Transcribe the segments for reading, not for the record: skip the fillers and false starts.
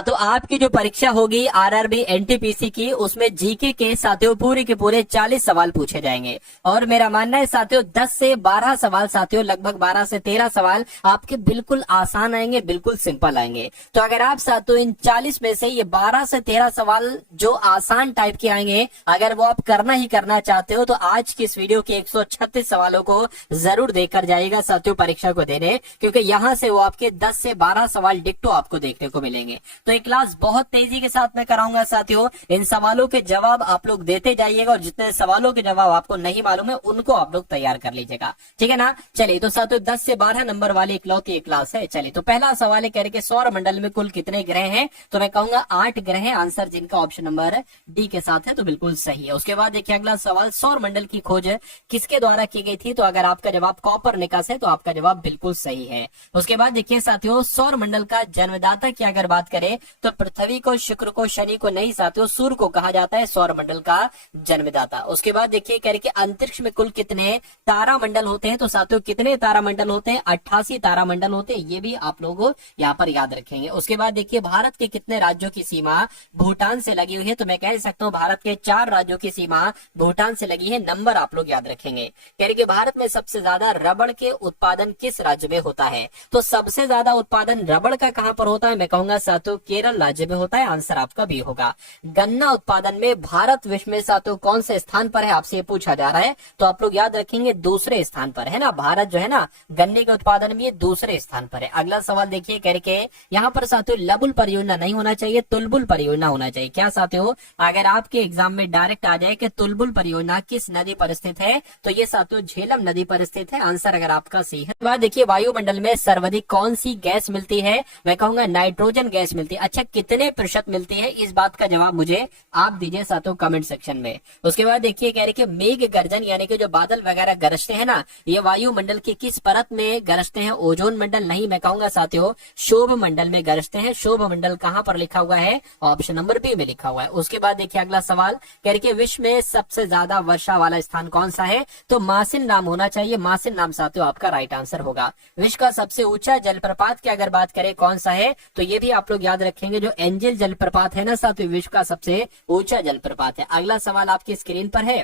तो आपकी जो परीक्षा होगी आरआरबी एनटीपीसी की, उसमें जीके के साथियों पूरे के पूरे 40 सवाल पूछे जाएंगे। और मेरा मानना है साथियों 10 से 12 सवाल साथियों, लगभग 12 से 13 सवाल आपके बिल्कुल आसान आएंगे, बिल्कुल सिंपल आएंगे। तो अगर आप साथियों इन 40 में से ये 12 से 13 सवाल जो आसान टाइप के आएंगे, अगर वो आप करना ही करना चाहते हो, तो आज की इस वीडियो के 136 सवालों को जरूर देखकर जाइएगा साथियों परीक्षा को देने, क्योंकि यहाँ से वो आपके 10 से 12 सवाल डिक्टो आपको देखने को मिलेंगे। तो एक क्लास बहुत तेजी के साथ मैं कराऊंगा साथियों। इन सवालों के जवाब आप लोग देते जाइएगा, और जितने सवालों के जवाब आपको नहीं मालूम है उनको आप लोग तैयार कर लीजिएगा, ठीक है ना। चलिए तो साथियों 10 से 12 नंबर वाली इकलौती एक क्लास है। चलिए तो पहला सवाल है, कह रहे कि सौर मंडल में कुल कितने ग्रह हैं, तो मैं कहूंगा 8 ग्रह हैं, आंसर जिनका ऑप्शन नंबर डी के साथ है, तो बिल्कुल सही है। उसके बाद देखिए अगला सवाल, सौर मंडल की खोज किसके द्वारा की गई थी, तो अगर आपका जवाब कॉपरनिकस है तो आपका जवाब बिल्कुल सही है। उसके बाद देखिए साथियों सौर मंडल का जन्मदाता की अगर बात करें तो पृथ्वी को, शुक्र को, शनि को नहीं साथियों, सूर्य को कहा जाता है सौर मंडल का जन्मदाता। उसके बाद देखिए कह रहे कि अंतरिक्ष में कुल कितने तारा मंडल होते हैं, तो साथियों कितने तारा मंडल होते हैं, 88 तारा मंडल होते हैं, ये भी आप लोग यहाँ पर याद रखेंगे। उसके बाद देखिए भारत के कितने राज्यों की सीमा भूटान से लगी हुई है, तो मैं कह सकता हूँ भारत के 4 राज्यों की सीमा भूटान से लगी है, नंबर आप लोग याद रखेंगे। कह रहे कि भारत में सबसे ज्यादा रबड़ के उत्पादन किस राज्य में होता है, तो सबसे ज्यादा उत्पादन रबड़ का कहां पर होता है, मैं कहूंगा साथियों केरल राज्य में होता है, आंसर आपका भी होगा। गन्ना उत्पादन में भारत विश्व में साथियों कौन से स्थान पर है, आपसे ये पूछा जा रहा है, तो आप लोग याद रखेंगे दूसरे स्थान पर है ना। भारत जो है ना गन्ने के उत्पादन में ये दूसरे स्थान पर है। अगला सवाल देखिए कह रहे यहाँ पर साथियों लबुल परियोजना नहीं होना चाहिए, तुलबुल परियोजना होना चाहिए। क्या साथियों, अगर आपके एग्जाम में डायरेक्ट आ जाए कि तुलबुल परियोजना किस नदी पर स्थित है, तो ये साथियों झेलम नदी पर स्थित है, आंसर अगर आपका सही है। बाद देखिए वायुमंडल में सर्वाधिक कौन सी गैस मिलती है, मैं कहूंगा नाइट्रोजन गैस मिलती है। अच्छा कितने प्रतिशत मिलती है, इस बात का जवाब मुझे आप दीजिए साथियों कमेंट सेक्शन में। उसके बाद देखिए कह रहे कि मेघ गर्जन यानी कि जो बादल वगैरह गरजते हैं ना, ये वायुमंडल की किस परत में गरजते हैं, ओजोन मंडल नहीं, मैं कहूंगा साथियों शोभ मंडल में गरजते हैं। शोभ मंडल कहां पर लिखा हुआ है, ऑप्शन नंबर बी में लिखा हुआ है। उसके बाद देखिए अगला सवाल कह रहे कि विश्व में सबसे ज्यादा वर्षा वाला स्थान कौन सा है, तो मासिन नाम होना चाहिए, मासिन नाम साथियों आपका राइट आंसर होगा। विश्व का सबसे ऊंचा जलप्रपात की अगर बात करें कौन सा है, तो ये भी आप लोग याद रखेंगे, जो एंजल जलप्रपात है ना साथियों विश्व का सबसे ऊंचा जलप्रपात है। अगला सवाल आपकी स्क्रीन पर है,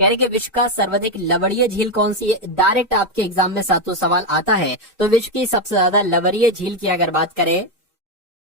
कह रहे कि विश्व का सर्वाधिक लवणीय झील कौन सी है, डायरेक्ट आपके एग्जाम में सातों सवाल आता है। तो विश्व की सबसे ज्यादा लवणीय झील की अगर बात करें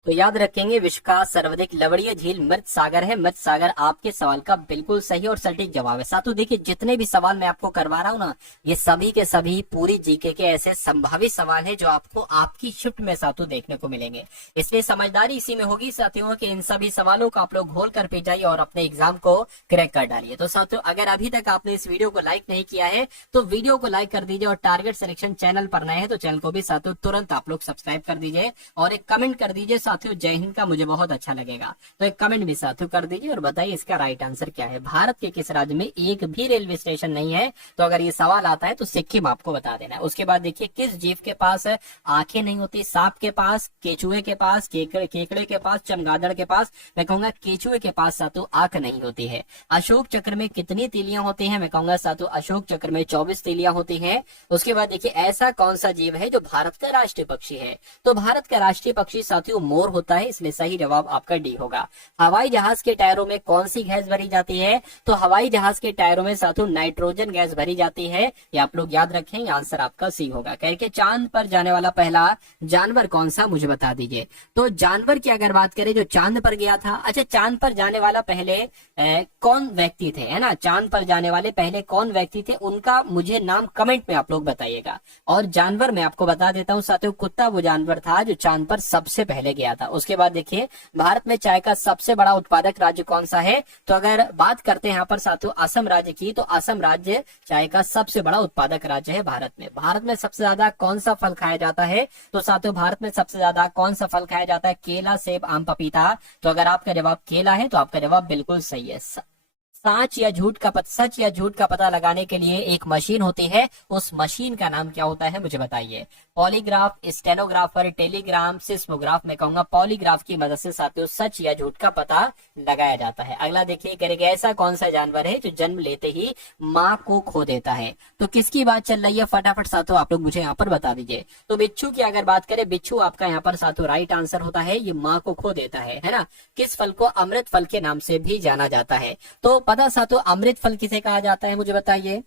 तो याद रखेंगे विश्व का सर्वाधिक लवणीय झील मृत सागर है। मृत सागर आपके सवाल का बिल्कुल सही और सटीक जवाब है। साथियों देखिए जितने भी सवाल मैं आपको करवा रहा हूँ ना, ये सभी के सभी पूरी जीके के ऐसे संभावित सवाल है जो आपको आपकी शिफ्ट में साथियों देखने को मिलेंगे। इसलिए समझदारी इसी में होगी साथियों कि इन सभी सवालों को आप लोग घोल कर पे जाइए और अपने एग्जाम को क्रैक कर डालिए। तो साथियों अगर अभी तक आपने इस वीडियो को लाइक नहीं किया है तो वीडियो को लाइक कर दीजिए, और टारगेट सिलेक्शन चैनल पर नए हैं तो चैनल को भी साथियों तुरंत आप लोग सब्सक्राइब कर दीजिए, और एक कमेंट कर दीजिए साथियों जय हिंद का, मुझे बहुत अच्छा लगेगा। तो एक कमेंट भी साथियों कर दीजिए और बताइए इसका राइट आंसर क्या है। भारत के किस राज्य में एक भी रेलवे स्टेशन नहीं है, तो अगर ये सवाल आता है तो सिक्किम आपको बता देना है। उसके बाद देखिए किस जीव के पास आंखें नहीं होती, सांप के पास, केचुए के पास, केकड़े के पास, चमगादड़ के पास, मैं कहूंगा केचुए के पास साथियों आंख नहीं होती है। अशोक चक्र में कितनी तीलियां होती हैं, मैं कहूंगा साथियों अशोक चक्र में 24 तीलियां होती हैं। उसके बाद देखिए ऐसा कौन सा जीव है जो भारत का राष्ट्रीय पक्षी है, तो भारत का राष्ट्रीय पक्षी साथियों मोर होता है, इसलिए सही जवाब आपका डी होगा। हवाई जहाज के टायरों में कौन सी गैस भरी जाती है, तो हवाई जहाज के टायरों में साथियों नाइट्रोजन गैस भरी जाती है, ये आप लोग याद रखें, आंसर आपका सी होगा। कह के चांद पर जाने वाला पहला जानवर कौन सा, मुझे बता दीजिए। तो जानवर की अगर बात करें जो चांद पर गया था, अच्छा चांद पर जाने वाला पहले कौन व्यक्ति थे, है ना, चांद पर जाने वाले पहले कौन व्यक्ति थे, उनका मुझे नाम कमेंट में आप लोग बताइएगा। और जानवर मैं आपको बता देता हूँ साथियों, कुत्ता वो जानवर था जो चांद पर सबसे पहले गया था। उसके बाद देखिए भारत में चाय का सबसे बड़ा उत्पादक राज्य कौन सा है, तो अगर बात करते हैं यहाँ पर साथियों असम राज्य की, तो असम राज्य चाय का सबसे बड़ा उत्पादक राज्य है भारत में। भारत में सबसे ज्यादा कौन सा फल खाया जाता है, तो साथियों भारत में सबसे ज्यादा कौन सा फल खाया जाता है, केला, सेब, आम, पपीता। तो अगर आपका जवाब केला है तो आपका जवाब बिल्कुल सही है। सच या झूठ का पता लगाने के लिए एक मशीन होती है, उस मशीन का नाम क्या होता है मुझे बताइए। Polygraph, stenographer, Telegram, seismograph. मैं कहूंगा पॉलीग्राफ की मदद से साथियों सच या झूठ का पता लगाया जाता है। अगला देखिए करेंगे, ऐसा कौन सा जानवर है जो जन्म लेते ही माँ को खो देता है। तो किसकी बात चल रही है फटाफट साथियों आप लोग मुझे यहाँ पर बता दीजिए। तो बिच्छू की अगर बात करें, बिच्छू आपका यहाँ पर साथियों राइट आंसर होता है, ये माँ को खो देता है ना। किस फल को अमृत फल के नाम से भी जाना जाता है? तो पता साथियों अमृत फल किसे कहा जाता है मुझे बताइए।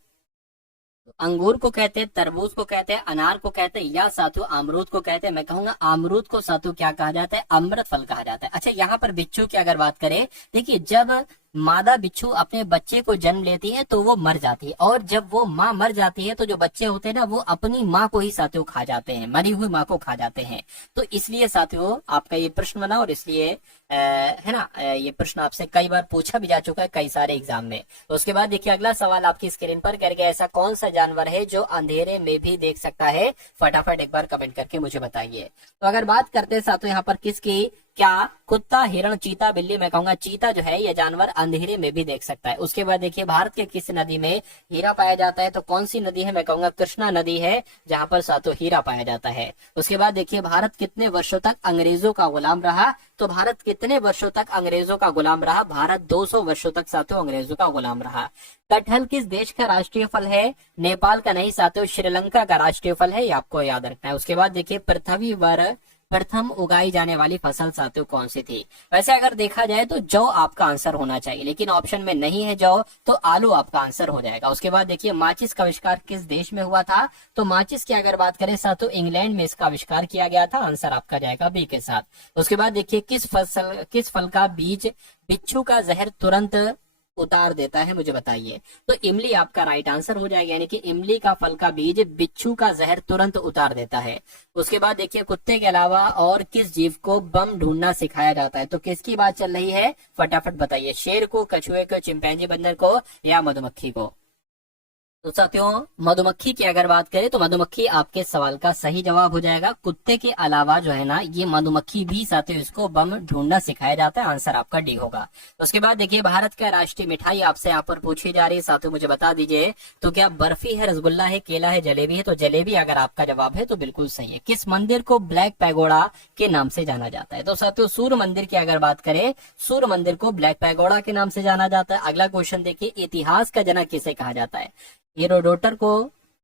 अंगूर को कहते हैं, तरबूज को कहते हैं, अनार को कहते हैं, या साथियों अमरूद को कहते हैं। मैं कहूंगा अमरूद को साथियों क्या कहा जाता है? अमृत फल कहा जाता है। अच्छा यहाँ पर बिच्छू की अगर बात करें, देखिए जब मादा बिच्छू अपने बच्चे को जन्म लेती है तो वो मर जाती है, और जब वो माँ मर जाती है तो जो बच्चे होते हैं ना वो अपनी माँ को ही साथियों खा जाते हैं, मरी हुई माँ को खा जाते हैं। तो इसलिए साथियों आपका ये प्रश्न बना, और इसलिए है ना ये प्रश्न आपसे कई बार पूछा भी जा चुका है कई सारे एग्जाम में। तो उसके बाद देखिए अगला सवाल आपकी स्क्रीन पर करके, ऐसा कौन सा जानवर है जो अंधेरे में भी देख सकता है? फटाफट एक बार कमेंट करके मुझे बताइए। तो अगर बात करते हैं साथियों यहाँ पर किसकी, क्या कुत्ता, हिरण, चीता, बिल्ली? मैं कहूंगा चीता जो है ये जानवर अंधेरे में भी देख सकता है। उसके बाद देखिए भारत के किस नदी में हीरा पाया जाता है? तो कौन सी नदी है? मैं कहूंगा कृष्णा नदी है जहां पर साथियों हीरा पाया जाता है। उसके बाद देखिए भारत कितने वर्षों तक अंग्रेजों का गुलाम रहा? तो भारत कितने वर्षों तक अंग्रेजों का गुलाम रहा? भारत 200 वर्षों तक साथियों अंग्रेजों का गुलाम रहा। कटहल किस देश का राष्ट्रीय फल है? नेपाल का नहीं साथियों, श्रीलंका का राष्ट्रीय फल है, ये आपको याद रखना है। उसके बाद देखिए पृथ्वी पर प्रथम उगाई जाने वाली फसल साथियों कौन सी थी? वैसे अगर देखा जाए तो जौ आपका आंसर होना चाहिए, लेकिन ऑप्शन में नहीं है जौ, तो आलू आपका आंसर हो जाएगा। उसके बाद देखिए माचिस का आविष्कार किस देश में हुआ था? तो माचिस की अगर बात करें साथियों इंग्लैंड में इसका आविष्कार किया गया था, आंसर आपका जाएगा बी के साथ। उसके बाद देखिए किस फल का बीज बिच्छू का जहर तुरंत उतार देता है मुझे बताइए। तो इमली आपका राइट आंसर हो जाएगा, यानी कि इमली का फल का बीज बिच्छू का जहर तुरंत उतार देता है। उसके बाद देखिए कुत्ते के अलावा और किस जीव को बम ढूंढना सिखाया जाता है? तो किसकी बात चल रही है फटाफट बताइए। शेर को, कछुए को, चिंपैंजी बंदर को, या मधुमक्खी को? तो साथियों मधुमक्खी की अगर बात करें तो मधुमक्खी आपके सवाल का सही जवाब हो जाएगा। कुत्ते के अलावा जो है ना ये मधुमक्खी भी साथियों इसको बम ढूंढना सिखाया जाता है, आंसर आपका डी होगा। उसके बाद देखिए भारत का राष्ट्रीय मिठाई आपसे यहाँ पर पूछी जा रही है साथियों मुझे बता दीजिए। तो क्या बर्फी है, रसगुल्ला है, केला है, जलेबी है? तो जलेबी अगर आपका जवाब है तो बिल्कुल सही है। किस मंदिर को ब्लैक पैगोडा के नाम से जाना जाता है? तो साथियों सूर्य मंदिर की अगर बात करें, सूर्य मंदिर को ब्लैक पैगोडा के नाम से जाना जाता है। अगला क्वेश्चन देखिए इतिहास का जनक किसे कहा जाता है? हेरोडोटर को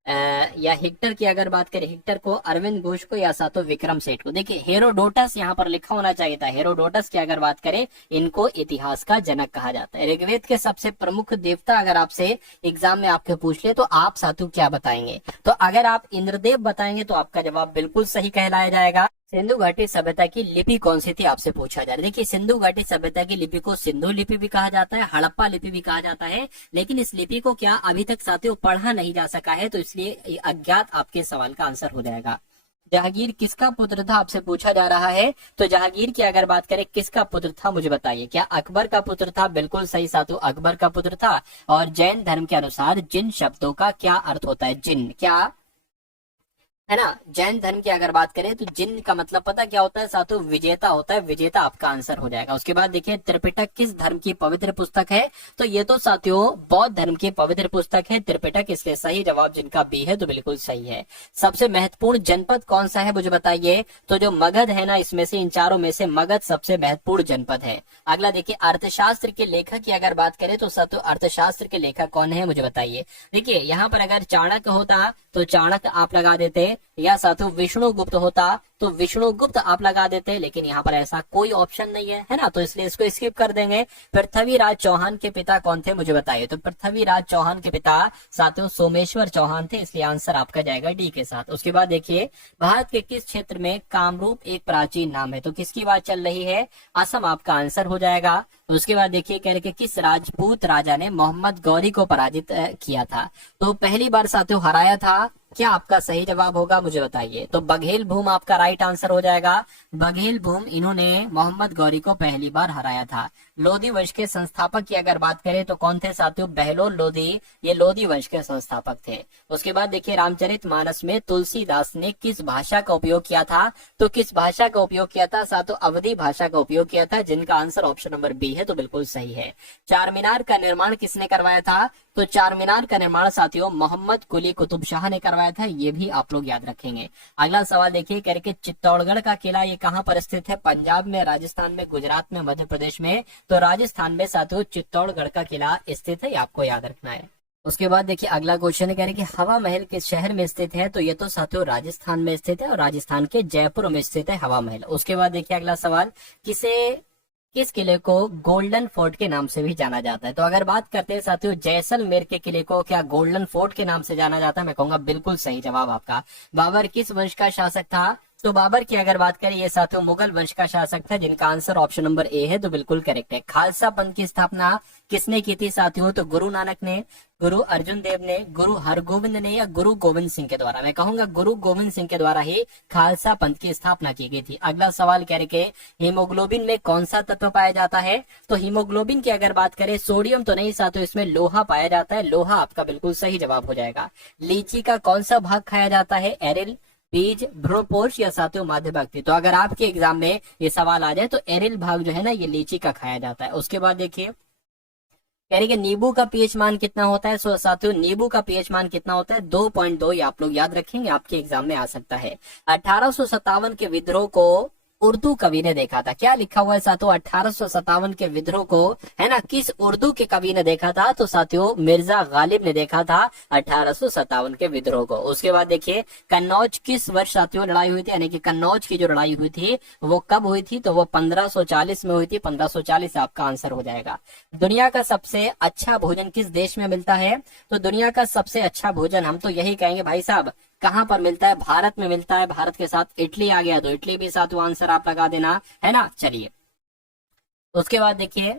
या हिक्टर की अगर बात करें, हिक्टर को, अरविंद घोष को, या साथों विक्रम सेठ को? देखिए हेरोडोटस यहाँ पर लिखा होना चाहिए था। हेरोडोटस की अगर बात करें इनको इतिहास का जनक कहा जाता है। ऋग्वेद के सबसे प्रमुख देवता अगर आपसे एग्जाम में आपके पूछ ले तो आप साथियों क्या बताएंगे? तो अगर आप इंद्रदेव बताएंगे तो आपका जवाब बिल्कुल सही कहलाया जाएगा। सिंधु घाटी सभ्यता की लिपि कौन सी थी आपसे पूछा जा रहा है। देखिए सिंधु घाटी सभ्यता की लिपि को सिंधु लिपि भी कहा जाता है, हड़प्पा लिपि भी कहा जाता है, लेकिन इस लिपि को क्या अभी तक साथियों पढ़ा नहीं जा सका है, तो इसलिए अज्ञात आपके सवाल का आंसर हो जाएगा। जहांगीर किसका पुत्र था आपसे पूछा जा रहा है। तो जहांगीर की अगर बात करें किसका पुत्र था मुझे बताइए। क्या अकबर का पुत्र था? बिल्कुल सही साथियों अकबर का पुत्र था। और जैन धर्म के अनुसार जिन शब्दों का क्या अर्थ होता है? जिन क्या है ना, जैन धर्म की अगर बात करें तो जिन का मतलब पता क्या होता है साथियों? विजेता होता है, विजेता आपका आंसर हो जाएगा। उसके बाद देखिए त्रिपिटक किस धर्म की पवित्र पुस्तक है? तो ये तो साथियों बौद्ध धर्म की पवित्र पुस्तक है त्रिपिटक, इसलिए सही जवाब जिनका बी है तो बिल्कुल सही है। सबसे महत्वपूर्ण जनपद कौन सा है मुझे बताइए। तो जो मगध है ना इसमें से, इन चारों में से मगध सबसे महत्वपूर्ण जनपद है। अगला देखिए अर्थशास्त्र के लेखक की अगर बात करें तो साथियों अर्थशास्त्र के लेखक कौन है मुझे बताइए। देखिए यहाँ पर अगर चाणक्य होता तो चाणक्य आप लगा देते, या साथियों विष्णुगुप्त होता तो विष्णुगुप्त आप लगा देते, लेकिन यहाँ पर ऐसा कोई ऑप्शन नहीं है ना, तो इसलिए इसको स्किप कर देंगे। पृथ्वीराज चौहान के पिता कौन थे मुझे बताइए। तो पृथ्वीराज चौहान के पिता साथियों सोमेश्वर चौहान थे, इसलिए आंसर आपका जाएगा डी के साथ। उसके बाद देखिए भारत के किस क्षेत्र में कामरूप एक प्राचीन नाम है? तो किसकी बात चल रही है? असम आपका आंसर हो जाएगा। उसके बाद देखिए कह रहे किस राजपूत राजा ने मोहम्मद गौरी को पराजित किया था? तो पहली बार साथियों हराया था क्या आपका सही जवाब होगा मुझे बताइए। तो बघेल भूम आपका राइट आंसर हो जाएगा। बघेल भूम इन्होंने मोहम्मद गौरी को पहली बार हराया था। लोधी वंश के संस्थापक की अगर बात करें तो कौन थे साथियों, बहलोल लोधी, ये लोधी वंश के संस्थापक थे। उसके बाद देखिए रामचरितमानस में तुलसीदास ने किस भाषा का उपयोग किया था, तो किस भाषा का उपयोग किया था साथियों, अवधी भाषा का उपयोग किया था, जिनका आंसर ऑप्शन नंबर बी है, तो बिल्कुल सही है। चार मीनार का निर्माण किसने करवाया था, तो चार मीनार का निर्माण साथियों मोहम्मद कुली कुतुब शाह ने करवाया था, ये भी आप लोग याद रखेंगे। अगला सवाल देखिए, कह रहे कि चित्तौड़गढ़ का किला ये कहाँ पर स्थित है, पंजाब में, राजस्थान में, गुजरात में, मध्य प्रदेश में, तो राजस्थान में साथियों चित्तौड़गढ़ का किला स्थित है, ये आपको याद रखना है। उसके बाद देखिए अगला क्वेश्चन कह रहे कि हवा महल किस शहर में स्थित है, तो ये तो साथियों राजस्थान में स्थित है और राजस्थान के जयपुर में स्थित है हवा महल। उसके बाद देखिए अगला सवाल, किस किले को गोल्डन फोर्ट के नाम से भी जाना जाता है, तो अगर बात करते हैं साथियों जैसलमेर के किले को क्या गोल्डन फोर्ट के नाम से जाना जाता है, मैं कहूंगा बिल्कुल सही जवाब आपका। बाबर किस वंश का शासक था, तो बाबर की अगर बात करें ये साथियों मुगल वंश का शासक था, जिनका आंसर ऑप्शन नंबर ए है, तो बिल्कुल करेक्ट है। खालसा पंथ की स्थापना किसने की थी साथियों, तो गुरु नानक ने, गुरु अर्जुन देव ने, गुरु हरगोविंद ने, या गुरु गोविंद सिंह के द्वारा, मैं कहूंगा गुरु गोविंद सिंह के द्वारा ही खालसा पंथ की स्थापना की गई थी। अगला सवाल कह रहे हीमोग्लोबिन में कौन सा तत्व पाया जाता है, तो हीमोग्लोबिन की अगर बात करें सोडियम तो नहीं साथियों, इसमें लोहा पाया जाता है, लोहा आपका बिल्कुल सही जवाब हो जाएगा। लीची का कौन सा भाग खाया जाता है, एरिल, बीज, भ्रूणपोष या साथियों माध्यभाग, तो अगर आपके एग्जाम में ये सवाल आ जाए तो एरिल भाग जो है ना ये लीची का खाया जाता है। उसके बाद देखिए कह रहे कि नींबू का पीएच मान कितना होता है, सो साथियों नींबू का पीएच मान कितना होता है, 2.2, ये आप लोग याद रखेंगे, आपके एग्जाम में आ सकता है। 1857 के विद्रोह को उर्दू कवि ने देखा था, क्या लिखा हुआ है साथियों, 1857 के विद्रोह को है ना किस उर्दू के कवि ने देखा था, तो साथियों मिर्जा गालिब ने देखा था 1857 के विद्रोह को। उसके बाद देखिए कन्नौज किस वर्ष साथियों लड़ाई हुई थी, यानी कि कन्नौज की जो लड़ाई हुई थी वो कब हुई थी, तो वो 1540 में हुई थी, 1540 आपका आंसर हो जाएगा। दुनिया का सबसे अच्छा भोजन किस देश में मिलता है, तो दुनिया का सबसे अच्छा भोजन हम तो यही कहेंगे भाई साहब कहां पर मिलता है, भारत में मिलता है। भारत के साथ इटली आ गया तो इटली भी साथ आंसर आप लगा देना है ना। चलिए उसके बाद देखिए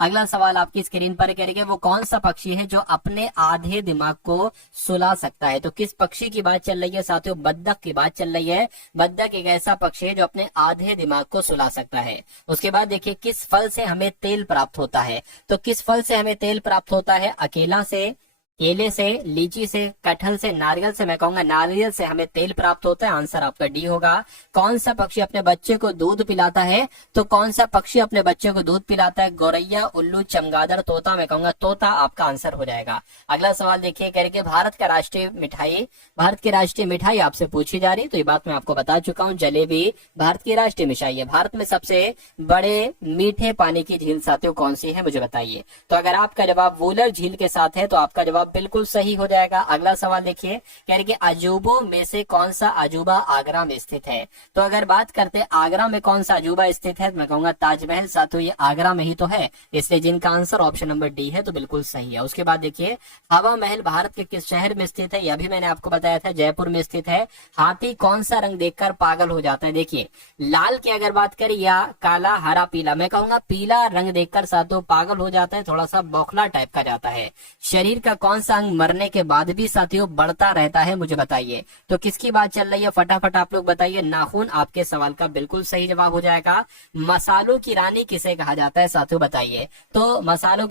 अगला सवाल आपकी स्क्रीन पर करेंगे वो कौन सा पक्षी है जो अपने आधे दिमाग को सुला सकता है, तो किस पक्षी की बात चल रही है साथियों, बत्तख की बात चल रही है। बत्तख एक ऐसा पक्षी है जो अपने आधे दिमाग को सुला सकता है। उसके बाद देखिए किस फल से हमें तेल प्राप्त होता है, तो किस फल से हमें तेल प्राप्त होता है, अकेला से, केले से, लीची से, कटहल से, नारियल से, मैं कहूंगा नारियल से हमें तेल प्राप्त होता है, आंसर आपका डी होगा। कौन सा पक्षी अपने बच्चे को दूध पिलाता है, तो कौन सा पक्षी अपने बच्चे को दूध पिलाता है, गौरैया, उल्लू, चमगादड़, तोता, मैं कहूंगा तोता आपका आंसर हो जाएगा। अगला सवाल देखिए कह रहे कि भारत की राष्ट्रीय मिठाई आपसे पूछी जा रही, तो ये बात मैं आपको बता चुका हूँ, जलेबी भारत की राष्ट्रीय मिठाई है। भारत में सबसे बड़े मीठे पानी की झील साथियों कौन सी है मुझे बताइए, तो अगर आपका जवाब वूलर झील के साथ है तो आपका जवाब बिल्कुल सही हो जाएगा। अगला सवाल देखिए कह रहे कि अजूबों में से कौन सा अजूबा आगरा में स्थित है, तो अगर बात करते हैं आगरा में कौन सा अजूबा स्थित है, तो मैं कहूंगा ताजमहल साथियों ये आगरा में ही तो है, इसलिए जिनका आंसर ऑप्शन नंबर डी है तो बिल्कुल सही है। उसके बाद देखिए हवा महल भारत के किस शहर में स्थित है, यह भी मैंने आपको बताया था जयपुर में स्थित है। हाथी कौन सा रंग देखकर पागल हो जाता है, देखिए लाल की अगर बात करें या काला, हरा, पीला, मैं कहूंगा पीला रंग देखकर साथियों पागल हो जाता है, थोड़ा सा बौखला टाइप का जाता है। शरीर का कौन सा अंग मरने के बाद भी साथियों बढ़ता रहता है मुझे बताइए, तो किसकी बात चल रही है, फटाफट आप लोग बताइए। नाखून आपके सवाल का बिल्कुल सही जवाब हो जाएगा। मसालों की रानी किसे कहा जाता है साथियों बताइए, तो मसालों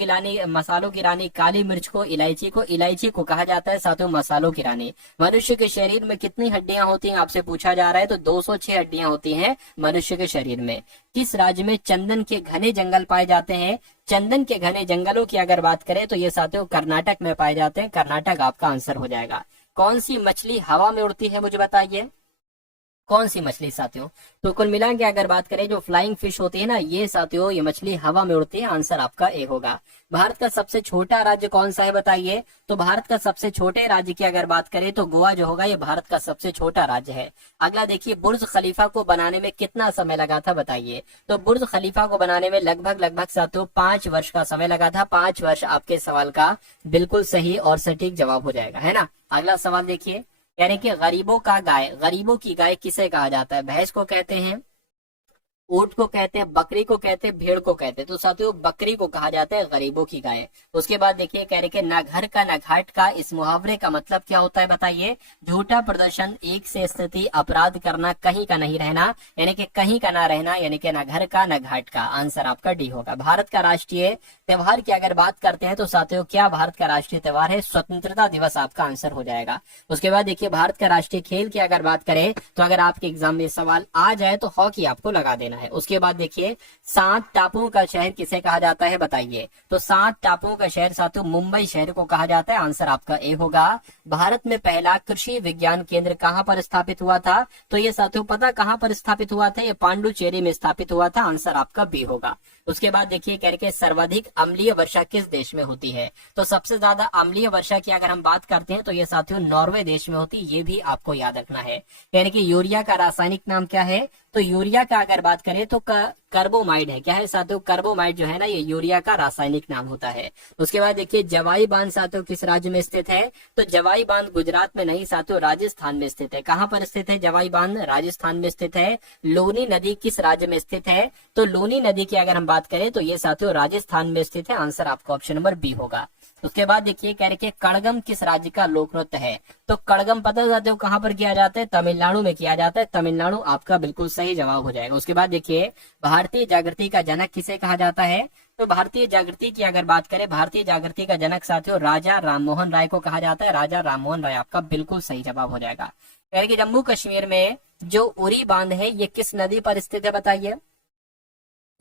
की रानी काली मिर्च को, इलायची को कहा जाता है साथियों मसालों की रानी। मनुष्य के शरीर में कितनी हड्डियां होती हैं आपसे पूछा जा रहा है, तो 206 हड्डियां होती हैं मनुष्य के शरीर में। किस राज्य में चंदन के घने जंगल पाए जाते हैं, चंदन के घने जंगलों की अगर बात करें तो ये साथियों कर्नाटक में पाए जाते हैं, कर्नाटक आपका आंसर हो जाएगा। कौन सी मछली हवा में उड़ती है मुझे बताइए, कौन सी मछली साथियों, तो कुल मिला के अगर बात करें जो फ्लाइंग फिश होती है ना ये साथियों ये मछली हवा में उड़ती है, आंसर आपका ए होगा। भारत का सबसे छोटा राज्य कौन सा है बताइए, तो भारत का सबसे छोटे राज्य की अगर बात करें तो गोवा जो होगा ये भारत का सबसे छोटा राज्य है। अगला देखिए बुर्ज खलीफा को बनाने में कितना समय लगा था बताइए, तो बुर्ज खलीफा को बनाने में लगभग साथियों 5 वर्ष का समय लगा था। 5 वर्ष आपके सवाल का बिल्कुल सही और सटीक जवाब हो जाएगा, है ना। अगला सवाल देखिए यानी कि गरीबों की गाय किसे कहा जाता है, भैंस को कहते हैं, ऊंट को कहते हैं, बकरी को कहते हैं, भेड़ को कहते हैं। तो साथियों बकरी को कहा जाता है गरीबों की गाय। उसके बाद देखिए कह रहे कि ना घर का ना घाट का, इस मुहावरे का मतलब क्या होता है बताइए। झूठा प्रदर्शन, एक से स्थिति, अपराध करना, कहीं का नहीं रहना, यानी कि कहीं का ना रहना, यानी कि ना घर का ना घाट का। आंसर आपका डी होगा। भारत का राष्ट्रीय त्योहार की अगर बात करते हैं तो साथियों क्या भारत का राष्ट्रीय त्योहार है, स्वतंत्रता दिवस आपका आंसर हो जाएगा। उसके बाद देखिए भारत का राष्ट्रीय खेल की अगर बात करें तो अगर आपके एग्जाम में सवाल आ जाए तो हॉकी आपको लगा देना है। उसके बाद देखिए 7 टापुओं का शहर किसे कहा जाता है बताइए। तो 7 टापुओं का शहर साथियों मुंबई शहर को कहा जाता है। आंसर आपका ए होगा। भारत में पहला कृषि विज्ञान केंद्र कहां पर स्थापित हुआ था। तो ये साथियों पता कहां पर स्थापित हुआ था, ये पांडुचेरी में स्थापित हुआ था। आंसर आपका बी होगा। उसके बाद देखिए कह रहे सर्वाधिक अम्लीय वर्षा किस देश में होती है। तो सबसे ज्यादा अम्लीय वर्षा की अगर हम बात करते हैं तो ये साथियों नॉर्वे देश में होती है। ये भी आपको याद रखना है। यानी कि यूरिया का रासायनिक नाम क्या है। तो यूरिया का अगर बात करें तो कार्बोमाइड है। क्या है साथियों, कार्बोमाइड जो है ना, ये यूरिया का रासायनिक नाम होता है। उसके बाद देखिए जवाई बांध साथियों किस राज्य में स्थित है। तो जवाई बांध गुजरात में नहीं साथियों राजस्थान में स्थित है। कहां पर स्थित है जवाई बांध, राजस्थान में स्थित है। लोनी नदी किस राज्य में स्थित है। तो लोनी नदी की अगर हम बात करें तो ये साथियों राजस्थान में स्थित है। आंसर आपका ऑप्शन नंबर बी होगा। उसके बाद देखिए कह रहे कड़गम किस राज्य का लोक नृत्य है। तो कड़गम पता जाते हो कहां पर किया जाता है, तमिलनाडु में किया जाता है। तमिलनाडु आपका बिल्कुल सही जवाब हो जाएगा। उसके बाद देखिए भारतीय जागृति का जनक किसे कहा जाता है। तो भारतीय जागृति की अगर बात करें, भारतीय जागृति का जनक साथियों राजा राममोहन राय को कहा जाता है। राजा राममोहन राय आपका बिल्कुल सही जवाब हो जाएगा। कह रहे जम्मू कश्मीर में जो उरी बांध है ये किस नदी पर स्थित है बताइए।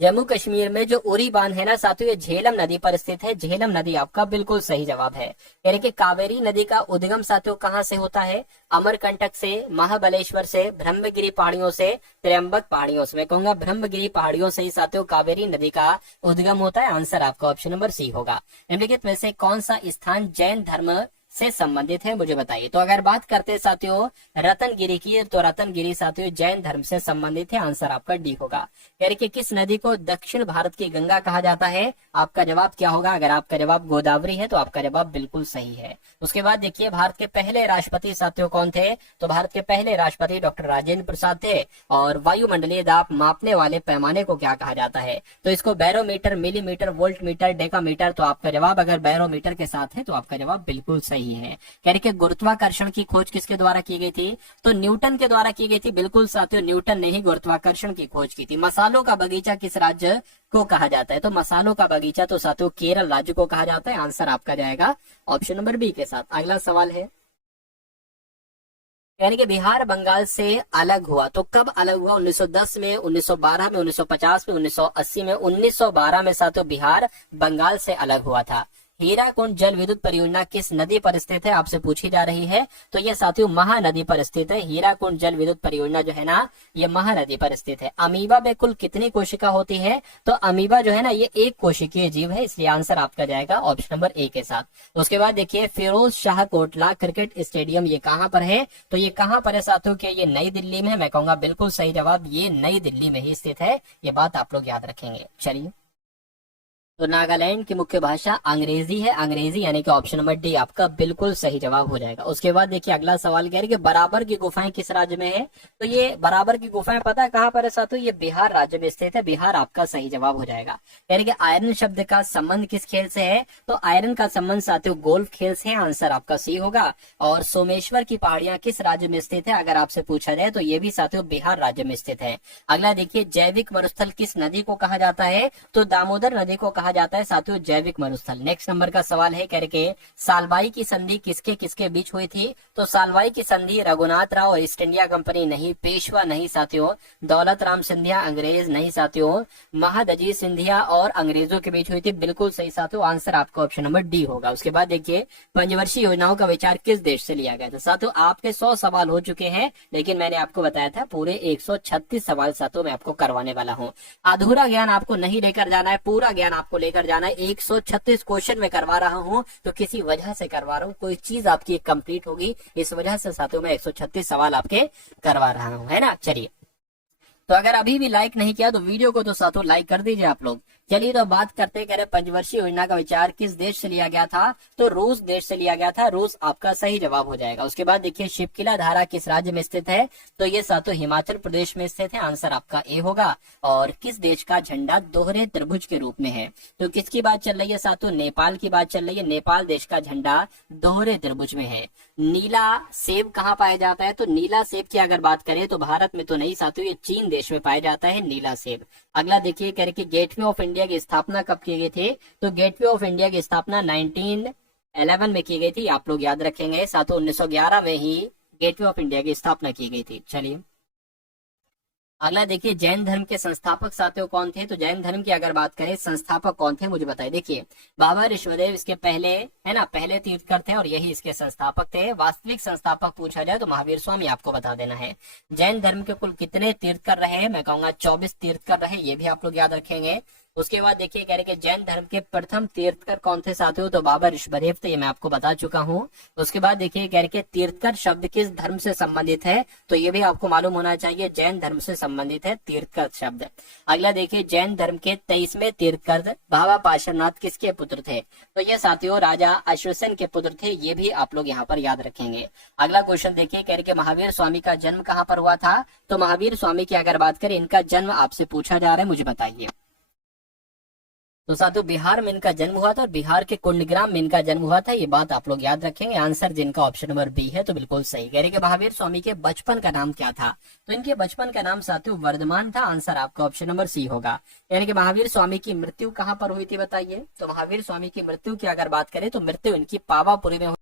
जम्मू कश्मीर में जो उरी बांध है ना साथियों, ये झेलम नदी पर स्थित है। झेलम नदी आपका बिल्कुल सही जवाब है। यानी कि कावेरी नदी का उद्गम साथियों कहां से होता है। अमरकंटक से, महाबलेश्वर से, ब्रह्मगिरी पहाड़ियों से, त्र्यंबक पहाड़ियों से। मैं कहूंगा ब्रह्मगिरी पहाड़ियों से ही साथियों कावेरी नदी का उद्गम होता है। आंसर आपका ऑप्शन नंबर सी होगा। निम्नलिखित में से कौन सा स्थान जैन धर्म से संबंधित है मुझे बताइए। तो अगर बात करते हैं साथियों रतनगिरी की, तो रतनगिरी साथियों जैन धर्म से संबंधित है। आंसर आपका डी होगा। यानी कि किस नदी को दक्षिण भारत की गंगा कहा जाता है। आपका जवाब क्या होगा। अगर आपका जवाब गोदावरी है तो आपका जवाब बिल्कुल सही है। उसके बाद देखिए भारत के पहले राष्ट्रपति साथियों कौन थे। तो भारत के पहले राष्ट्रपति डॉक्टर राजेंद्र प्रसाद थे। और वायुमंडलीय दाब मापने वाले पैमाने को क्या कहा जाता है। तो इसको barometer, millimetre, volt meter, decametre. तो आपका जवाब अगर बैरोमीटर के साथ है तो आपका जवाब बिल्कुल सही है। कह रहे कि गुरुत्वाकर्षण की खोज किसके द्वारा की गई थी। तो न्यूटन के द्वारा की गई थी। बिल्कुल साथियों न्यूटन ने ही गुरुत्वाकर्षण की खोज की थी। मसालों का बगीचा किस राज्य को कहा जाता है। तो मसालों का बगीचा तो साथियों केरल राज्य को कहा जाता है। आंसर आपका जाएगा ऑप्शन नंबर बी के साथ। अगला सवाल है यानी कि बिहार बंगाल से अलग हुआ तो कब अलग हुआ। 1910 में, 1912 में, 1950 में, 1980 में। 1912 में साथियों बिहार बंगाल से अलग हुआ था। हीराकुंड जल विद्युत परियोजना किस नदी पर स्थित है आपसे पूछी जा रही है। तो ये साथियों महानदी पर स्थित है। हीराकुंड जल विद्युत परियोजना जो है ना ये महानदी पर स्थित है। अमीबा में कुल कितनी कोशिका होती है। तो अमीबा जो है ना ये एक कोशिकीय जीव है, इसलिए आंसर आपका जाएगा ऑप्शन नंबर ए के साथ। उसके बाद देखिए फिरोज शाह कोटला क्रिकेट स्टेडियम ये कहाँ पर है। तो ये कहाँ पर है साथियों के, ये नई दिल्ली में है। मैं कहूंगा बिल्कुल सही जवाब ये नई दिल्ली में ही स्थित है। ये बात आप लोग याद रखेंगे। चलिए तो नागालैंड की मुख्य भाषा अंग्रेजी है। अंग्रेजी यानी कि ऑप्शन नंबर डी आपका बिल्कुल सही जवाब हो जाएगा। उसके बाद देखिए अगला सवाल कह रहे कि बराबर की गुफाएं किस राज्य में है। तो ये बराबर की गुफाएं पता है कहां पर है साथियों, ये बिहार राज्य में स्थित है। बिहार आपका सही जवाब हो जाएगा। यानी कि आयरन शब्द का संबंध किस खेल से है। तो आयरन का संबंध साथियों गोल्फ खेल से है। आंसर आपका सी होगा। और सोमेश्वर की पहाड़ियां किस राज्य में स्थित है अगर आपसे पूछा जाए तो ये भी साथियों बिहार राज्य में स्थित है। अगला देखिए जैविक मरुस्थल किस नदी को कहा जाता है। तो दामोदर नदी को कहा जाता है साथियों जैविक मरुस्थल। नेक्स्ट नंबर का सवाल है कह रहे सालबाई की संधि किसके किसके बीच हुई थी। तो सालबाई की संधि रघुनाथ राव और ईस्ट इंडिया कंपनी नहीं, पेशवा नहीं साथियों, दौलत राम सिंधिया अंग्रेज नहीं साथियों, महादजी सिंधिया और अंग्रेजों के बीच हुई थी। बिल्कुल सही साथियों। आंसर आपका ऑप्शन नंबर डी होगा। उसके बाद देखिए पंचवर्षीय योजनाओं का विचार किस देश से लिया गया था। साथियों आपके 100 सवाल हो चुके हैं, लेकिन मैंने आपको बताया था पूरे 136 सवाल साथियों मैं आपको करवाने वाला हूँ। अधूरा ज्ञान आपको नहीं लेकर जाना है, पूरा ज्ञान आपको लेकर जाना है। 136 क्वेश्चन में करवा रहा हूं तो किसी वजह से करवा रहा हूं, कोई चीज आपकी कंप्लीट होगी, इस वजह से साथियों मैं 136 सवाल आपके करवा रहा हूं, है ना। चलिए तो अगर अभी भी लाइक नहीं किया तो वीडियो को तो साथों लाइक कर दीजिए आप लोग। चलिए तो बात करते हैं, पंचवर्षीय योजना का विचार किस देश से लिया गया था, तो रूस देश से लिया गया था। रूस आपका सही जवाब हो जाएगा। उसके बाद देखिए शिवकिला धारा किस राज्य में स्थित है, तो ये साथों हिमाचल प्रदेश में स्थित है। आंसर आपका ए होगा। और किस देश का झंडा दोहरे त्रिभुज के रूप में है, तो किसकी बात चल रही है साथों, नेपाल की बात चल रही है। नेपाल देश का झंडा दोहरे त्रिभुज में है। नीला सेब कहाँ पाया जाता है, तो नीला सेब की अगर बात करें तो भारत में तो नहीं साथियों, ये चीन देश में पाया जाता है नीला सेब। अगला देखिए कह रहे कि गेटवे ऑफ इंडिया की स्थापना कब की गई थी, तो गेटवे ऑफ इंडिया की स्थापना 1911 में की गई थी। आप लोग याद रखेंगे साथियों, 1911 में ही गेटवे ऑफ इंडिया की स्थापना की गई थी। चलिए अगला देखिए जैन धर्म के संस्थापक साथियों कौन थे, तो जैन धर्म की अगर बात करें संस्थापक कौन थे मुझे बताइए। देखिए बाबा ऋषभदेव इसके पहले है ना, पहले तीर्थकर थे और यही इसके संस्थापक थे। वास्तविक संस्थापक पूछा जाए तो महावीर स्वामी आपको बता देना है। जैन धर्म के कुल कितने तीर्थकर रहे हैं, मैं कहूंगा 24 तीर्थकर रहे, ये भी आप लोग याद रखेंगे। उसके बाद देखिए कह रहे कि जैन धर्म के प्रथम तीर्थकर कौन थे साथियों, तो बाबा ऋषभदेव थे, ये मैं आपको बता चुका हूँ। उसके बाद देखिए कह रहे कि तीर्थकर शब्द किस धर्म से संबंधित है, तो ये भी आपको मालूम होना चाहिए, जैन धर्म से संबंधित है तीर्थकर शब्द। अगला देखिए जैन धर्म के 23वें तीर्थकर बाबा पार्श्वनाथ किसके पुत्र थे, तो ये साथियों राजा अश्वसेन के पुत्र थे, ये भी आप लोग यहाँ पर याद रखेंगे। अगला क्वेश्चन देखिए कह रहे कि महावीर स्वामी का जन्म कहाँ पर हुआ था, तो महावीर स्वामी की अगर बात करें इनका जन्म आपसे पूछा जा रहा है, मुझे बताइए। तो साथियों बिहार में इनका जन्म हुआ था और बिहार के कुंडग्राम में इनका जन्म हुआ था, ये बात आप लोग याद रखेंगे। आंसर जिनका ऑप्शन नंबर बी है तो बिल्कुल सही। कह रहे कि महावीर स्वामी के बचपन का नाम क्या था, तो इनके बचपन का नाम साथियों वर्धमान था। आंसर आपका ऑप्शन नंबर सी होगा। यानी कि महावीर स्वामी की मृत्यु कहाँ पर हुई थी बताइए, तो महावीर स्वामी की मृत्यु की अगर बात करें तो मृत्यु इनकी पावापुरी में